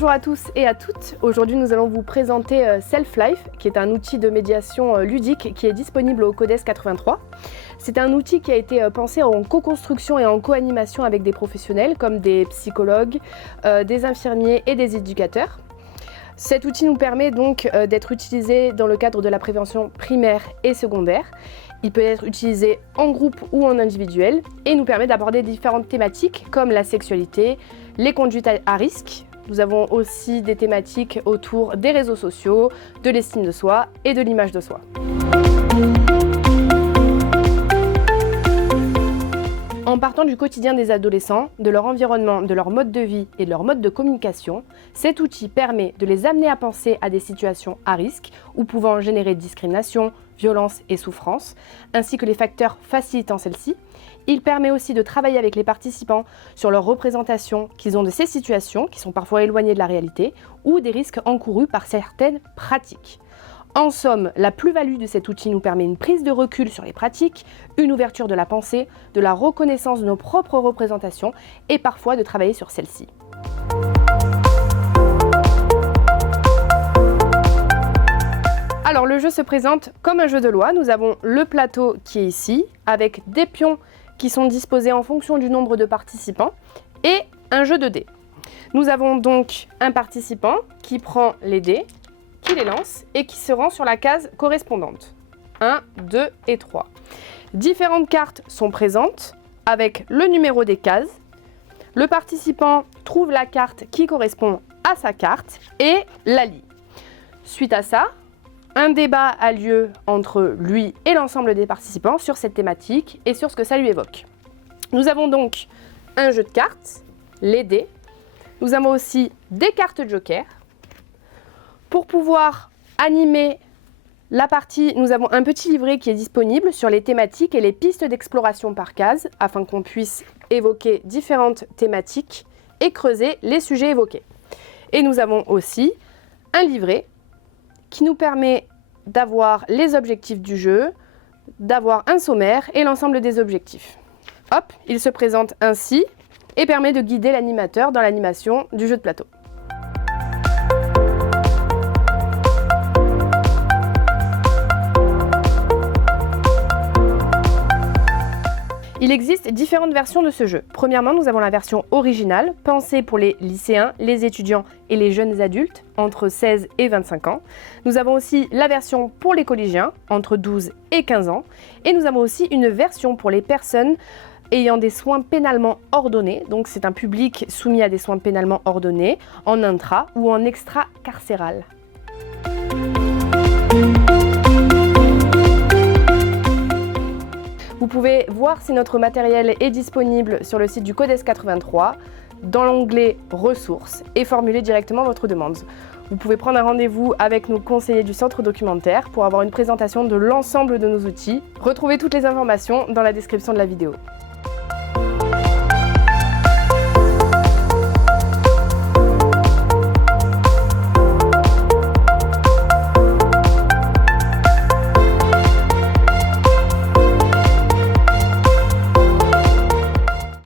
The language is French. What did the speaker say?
Bonjour à tous et à toutes. Aujourd'hui, nous allons vous présenter Self-Life, qui est un outil de médiation ludique qui est disponible au Codes 83. C'est un outil qui a été pensé en co-construction et en co-animation avec des professionnels comme des psychologues, des infirmiers et des éducateurs. Cet outil nous permet donc d'être utilisé dans le cadre de la prévention primaire et secondaire. Il peut être utilisé en groupe ou en individuel et nous permet d'aborder différentes thématiques comme la sexualité, les conduites à risque. Nous avons aussi des thématiques autour des réseaux sociaux, de l'estime de soi et de l'image de soi. En partant du quotidien des adolescents, de leur environnement, de leur mode de vie et de leur mode de communication, cet outil permet de les amener à penser à des situations à risque ou pouvant générer discrimination, violence et souffrance, ainsi que les facteurs facilitant celles-ci. Il permet aussi de travailler avec les participants sur leur représentation qu'ils ont de ces situations, qui sont parfois éloignées de la réalité, ou des risques encourus par certaines pratiques. En somme, la plus-value de cet outil nous permet une prise de recul sur les pratiques, une ouverture de la pensée, de la reconnaissance de nos propres représentations et parfois de travailler sur celles-ci. Alors le jeu se présente comme un jeu de loi. Nous avons le plateau qui est ici, avec des pions qui sont disposés en fonction du nombre de participants et un jeu de dés. Nous avons donc un participant qui prend les dés, qui les lance et qui se rend sur la case correspondante. 1, 2 et 3. Différentes cartes sont présentes avec le numéro des cases. Le participant trouve la carte qui correspond à sa carte et la lit. Suite à ça, un débat a lieu entre lui et l'ensemble des participants sur cette thématique et sur ce que ça lui évoque. Nous avons donc un jeu de cartes, les dés. Nous avons aussi des cartes joker. Pour pouvoir animer la partie, nous avons un petit livret qui est disponible sur les thématiques et les pistes d'exploration par case afin qu'on puisse évoquer différentes thématiques et creuser les sujets évoqués. Et nous avons aussi un livret qui nous permet d'avoir les objectifs du jeu, d'avoir un sommaire et l'ensemble des objectifs. Hop, il se présente ainsi et permet de guider l'animateur dans l'animation du jeu de plateau. Il existe différentes versions de ce jeu. Premièrement, nous avons la version originale, pensée pour les lycéens, les étudiants et les jeunes adultes entre 16 et 25 ans. Nous avons aussi la version pour les collégiens, entre 12 et 15 ans. Et nous avons aussi une version pour les personnes ayant des soins pénalement ordonnés. Donc c'est un public soumis à des soins pénalement ordonnés, en intra ou en extra-carcéral. Vous pouvez voir si notre matériel est disponible sur le site du Codes 83 dans l'onglet ressources et formuler directement votre demande. Vous pouvez prendre un rendez-vous avec nos conseillers du centre documentaire pour avoir une présentation de l'ensemble de nos outils. Retrouvez toutes les informations dans la description de la vidéo.